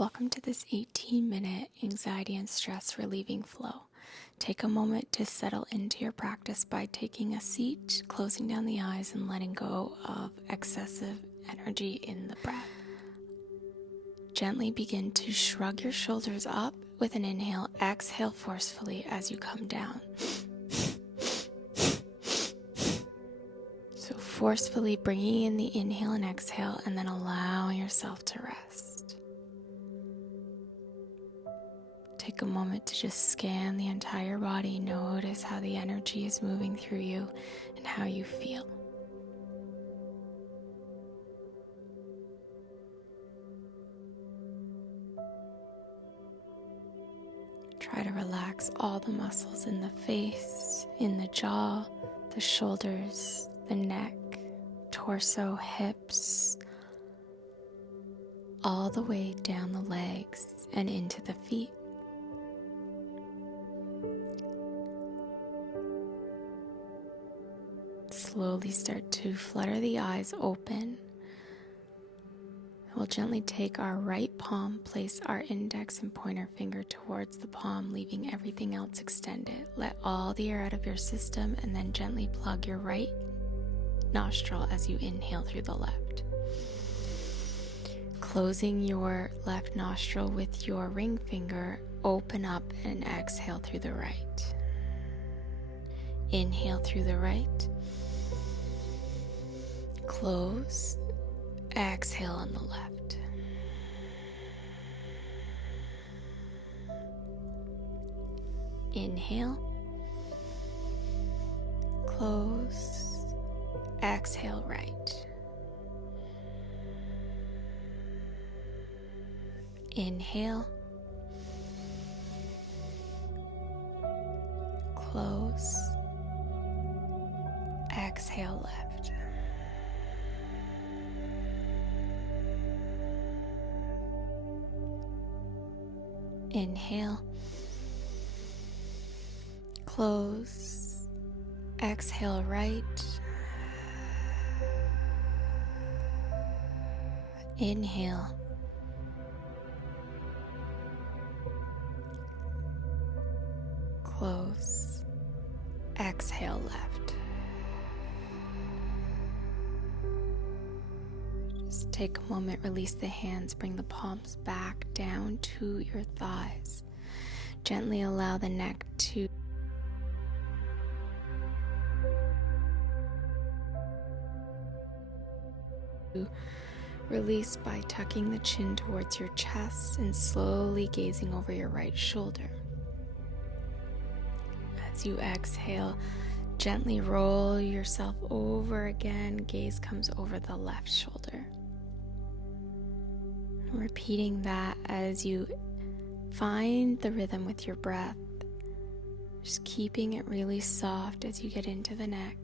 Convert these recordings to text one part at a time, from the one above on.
Welcome to this 18-minute anxiety and stress relieving flow. Take a moment to settle into your practice by taking a seat, closing down the eyes, and letting go of excessive energy in the breath. Gently begin to shrug your shoulders up with an inhale. Exhale forcefully as you come down. So forcefully bringing in the inhale and exhale, and then allowing yourself to rest. Take a moment to just scan the entire body. Notice how the energy is moving through you and how you feel. Try to relax all the muscles in the face, in the jaw, the shoulders, the neck, torso, hips, all the way down the legs and into the feet. Slowly start to flutter the eyes open. We'll gently take our right palm, place our index and pointer finger towards the palm, leaving everything else extended. Let all the air out of your system and then gently plug your right nostril as you inhale through the left. Closing your left nostril with your ring finger, open up and exhale through the right. Inhale through the right. Close. Exhale on the left. Inhale. Close. Exhale right. Inhale. Close. Exhale left. Inhale, close, exhale right, inhale, close, exhale left. Just take a moment, release the hands, bring the palms back down to your thighs. Gently allow the neck to release by tucking the chin towards your chest and slowly gazing over your right shoulder. As you exhale, gently roll yourself over again. Gaze comes over the left shoulder. Repeating that as you find the rhythm with your breath, just keeping it really soft as you get into the neck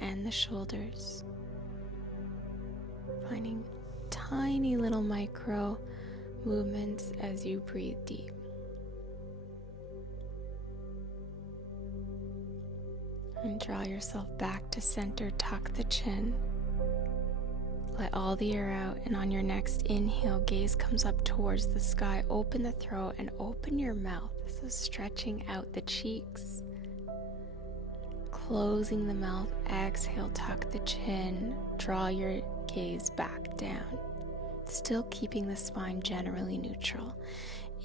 and the shoulders. Finding tiny little micro movements as you breathe deep. And draw yourself back to center, tuck the chin. Let all the air out, and on your next inhale, gaze comes up towards the sky. Open the throat and open your mouth. So stretching out the cheeks. Closing the mouth, exhale, tuck the chin, draw your gaze back down. Still keeping the spine generally neutral.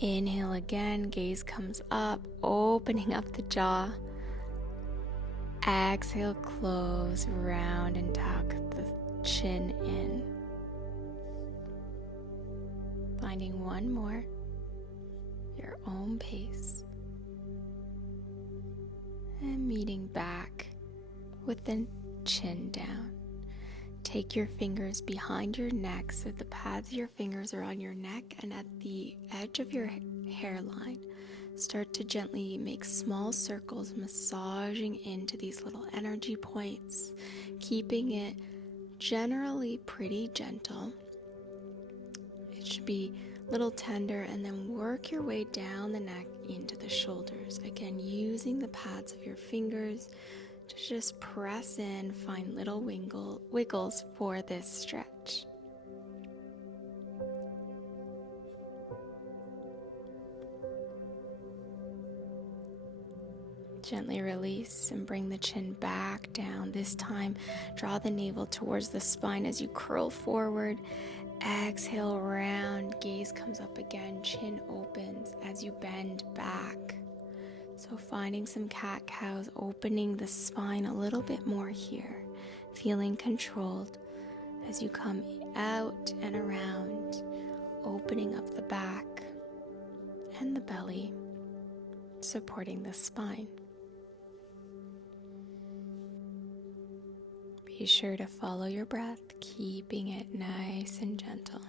Inhale again, gaze comes up, opening up the jaw. Exhale, close, round and tuck the chin in. Finding one more, your own pace. And meeting back with the chin down. Take your fingers behind your neck so the pads of your fingers are on your neck and at the edge of your hairline. Start to gently make small circles, massaging into these little energy points, keeping it generally pretty gentle. It should be a little tender, and then work your way down the neck into the shoulders. Again, using the pads of your fingers to just press in, find little wiggles for this stretch. Gently release and bring the chin back down. This time, draw the navel towards the spine as you curl forward. Exhale, round, gaze comes up again, chin opens as you bend back. So finding some cat-cows, opening the spine a little bit more here, feeling controlled as you come out and around, opening up the back and the belly, supporting the spine. Be sure to follow your breath, keeping it nice and gentle.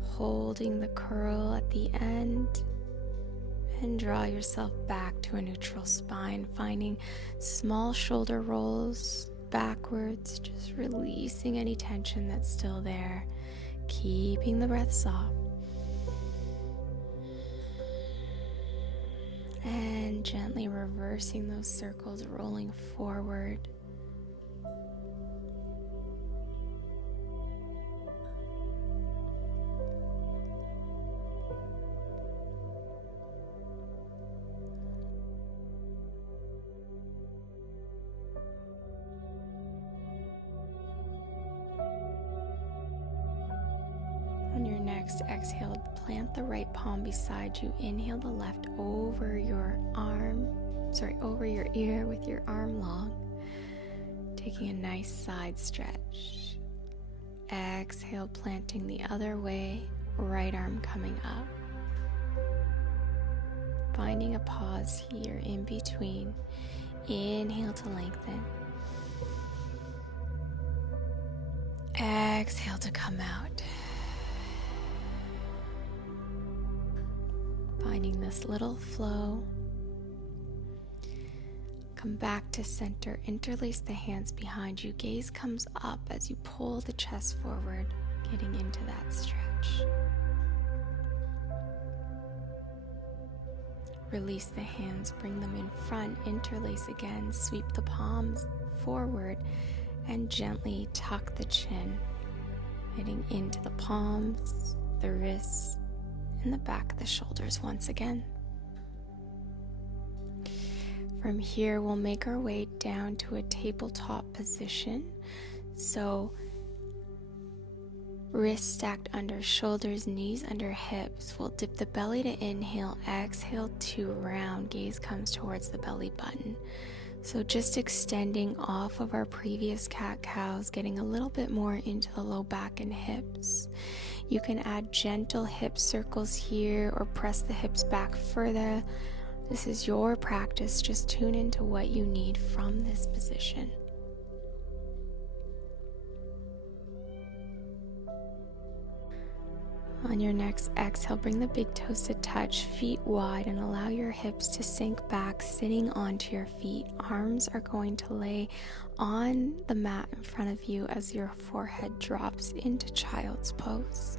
Holding the curl at the end, and draw yourself back to a neutral spine, finding small shoulder rolls backwards, just releasing any tension that's still there, keeping the breath soft. And gently reversing those circles, rolling forward. On your next exhale, plant the right palm beside you. Inhale the left over your ear with your arm long. Taking a nice side stretch. Exhale, planting the other way, right arm coming up. Finding a pause here in between. Inhale to lengthen. Exhale to come out. Finding this little flow. Come back to center. Interlace the hands behind you. Gaze comes up as you pull the chest forward, getting into that stretch. Release the hands, bring them in front, interlace again, sweep the palms forward, and gently tuck the chin, heading into the palms, the wrists, and the back of the shoulders once again. From here, we'll make our way down to a tabletop position. So wrists stacked under shoulders, knees under hips. We'll dip the belly to inhale, exhale to round. Gaze comes towards the belly button. So just extending off of our previous cat-cows, getting a little bit more into the low back and hips. You can add gentle hip circles here or press the hips back further. This is your practice. Just tune into what you need from this position. On your next exhale, bring the big toes to touch, feet wide, and allow your hips to sink back, sitting onto your feet. Arms are going to lay on the mat in front of you as your forehead drops into child's pose.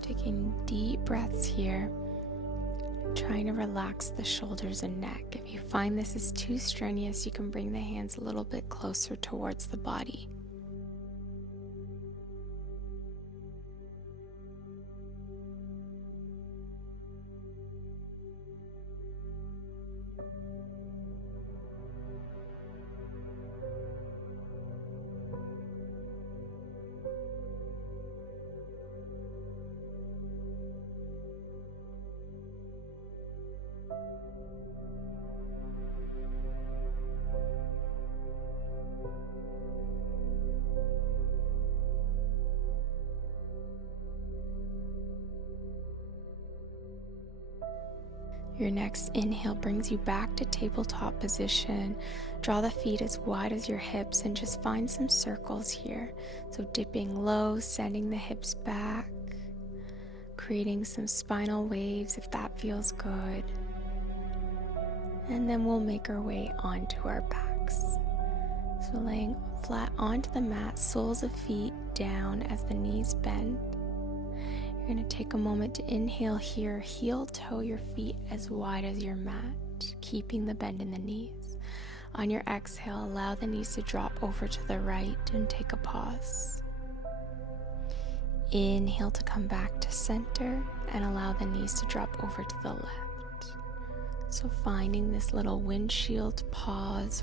Taking deep breaths here, trying to relax the shoulders and neck. If you find this is too strenuous, you can bring the hands a little bit closer towards the body. Your next inhale brings you back to tabletop position. Draw the feet as wide as your hips and just find some circles here. So dipping low, sending the hips back, creating some spinal waves if that feels good. And then we'll make our way onto our backs. So laying flat onto the mat, soles of feet down as the knees bend. You're going to take a moment to inhale here, heel toe your feet as wide as your mat, keeping the bend in the knees. On your exhale, allow the knees to drop over to the right and take a pause. Inhale to come back to center and allow the knees to drop over to the left. So finding this little windshield pause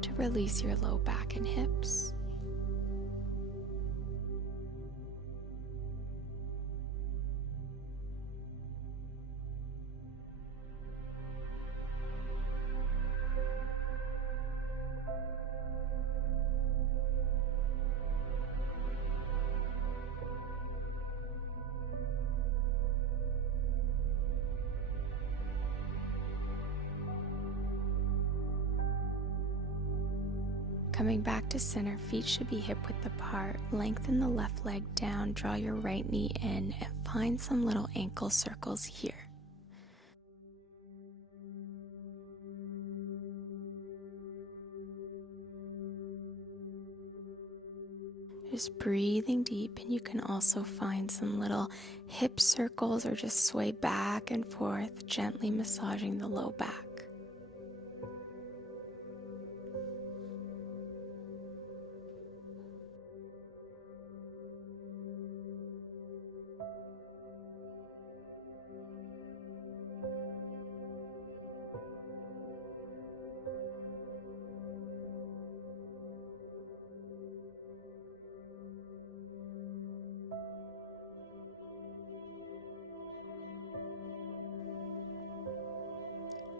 to release your low back and hips. Coming back to center, feet should be hip width apart. Lengthen the left leg down, draw your right knee in, and find some little ankle circles here. Just breathing deep, and you can also find some little hip circles or just sway back and forth, gently massaging the low back.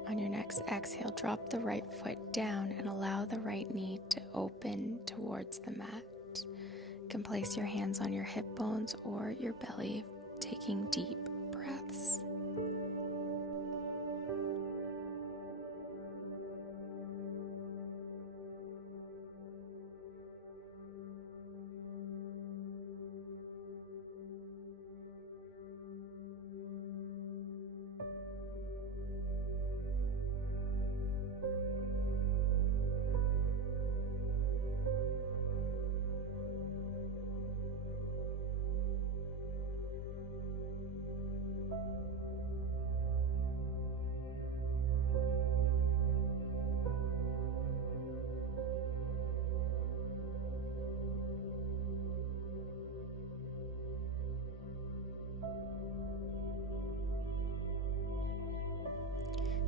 On your next exhale, drop the right foot down and allow the right knee to open towards the mat. You can place your hands on your hip bones or your belly, taking deep breaths.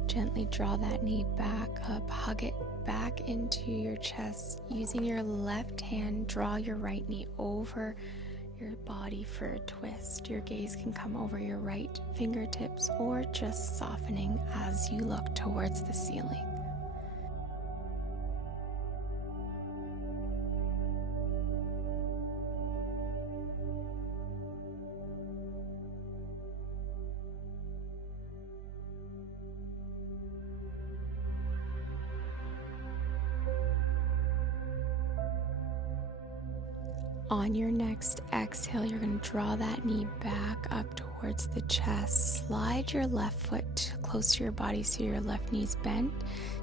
Gently draw that knee back up, hug it back into your chest. Using your left hand, draw your right knee over your body for a twist. Your gaze can come over your right fingertips or just softening as you look towards the ceiling. On your next exhale, you're going to draw that knee back up towards the chest. Slide your left foot close to your body so your left knee's bent.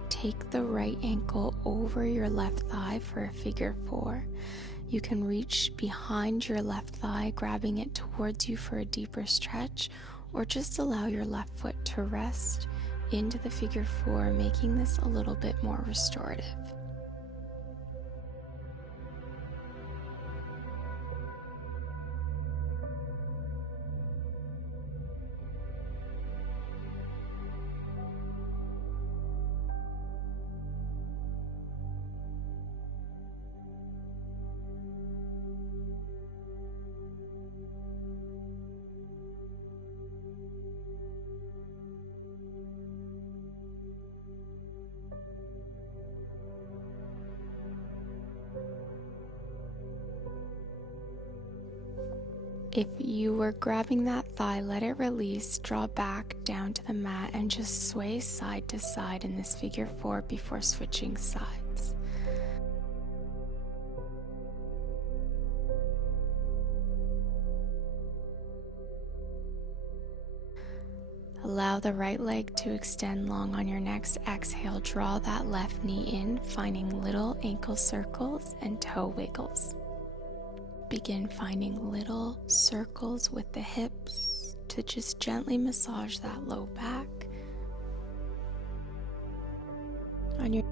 Take the right ankle over your left thigh for a figure four. You can reach behind your left thigh, grabbing it towards you for a deeper stretch, or just allow your left foot to rest into the figure four, making this a little bit more restorative. If you were grabbing that thigh, let it release, draw back down to the mat, and just sway side to side in this figure four before switching sides. Allow the right leg to extend long. On your next exhale, draw that left knee in, finding little ankle circles and toe wiggles. Begin finding little circles with the hips to just gently massage that low back. On your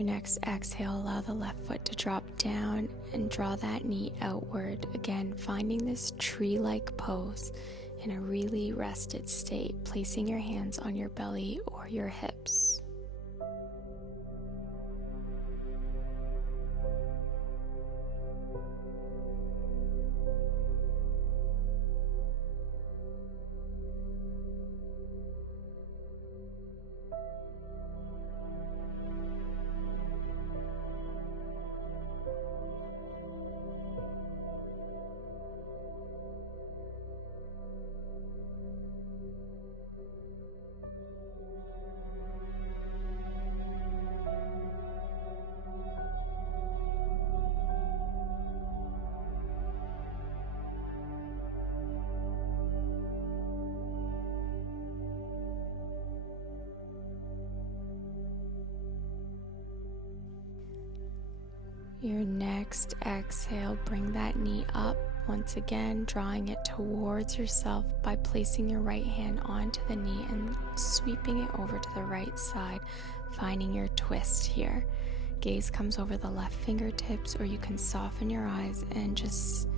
Next exhale, allow the left foot to drop down and draw that knee outward. Again, finding this tree-like pose in a really rested state, placing your hands on your belly or your hips. Your next exhale, bring that knee up, once again drawing it towards yourself by placing your right hand onto the knee and sweeping it over to the right side, finding your twist here. Gaze comes over the left fingertips, or you can soften your eyes and just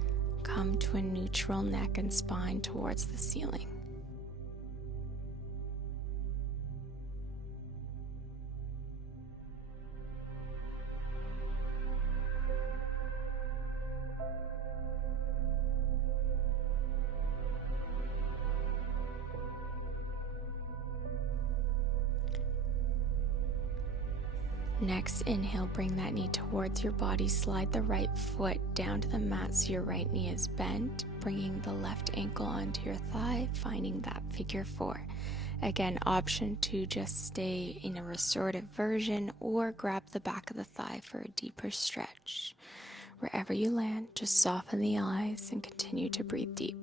come to a neutral neck and spine towards the ceiling. Next, inhale, bring that knee towards your body, slide the right foot down to the mat so your right knee is bent, bringing the left ankle onto your thigh, finding that figure four. Again, option to just stay in a restorative version or grab the back of the thigh for a deeper stretch. Wherever you land, just soften the eyes and continue to breathe deep.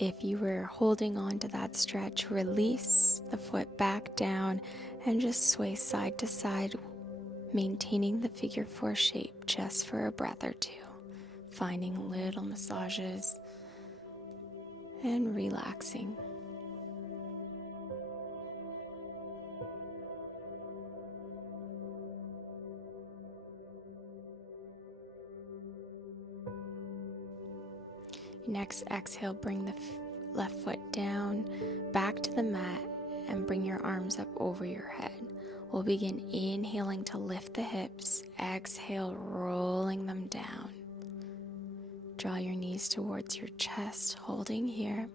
If you were holding on to that stretch, release the foot back down and just sway side to side, maintaining the figure four shape just for a breath or two, finding little massages and relaxing. Next, exhale, bring the left foot down, back to the mat, and bring your arms up over your head. We'll begin inhaling to lift the hips, exhale, rolling them down. Draw your knees towards your chest, holding here.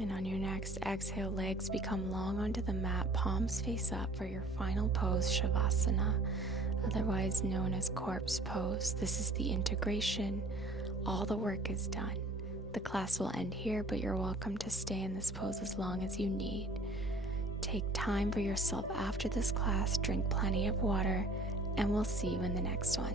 And on your next exhale, legs become long onto the mat, palms face up for your final pose, Shavasana, otherwise known as corpse pose. This is the integration. All the work is done. The class will end here, but you're welcome to stay in this pose as long as you need. Take time for yourself after this class, drink plenty of water, and we'll see you in the next one.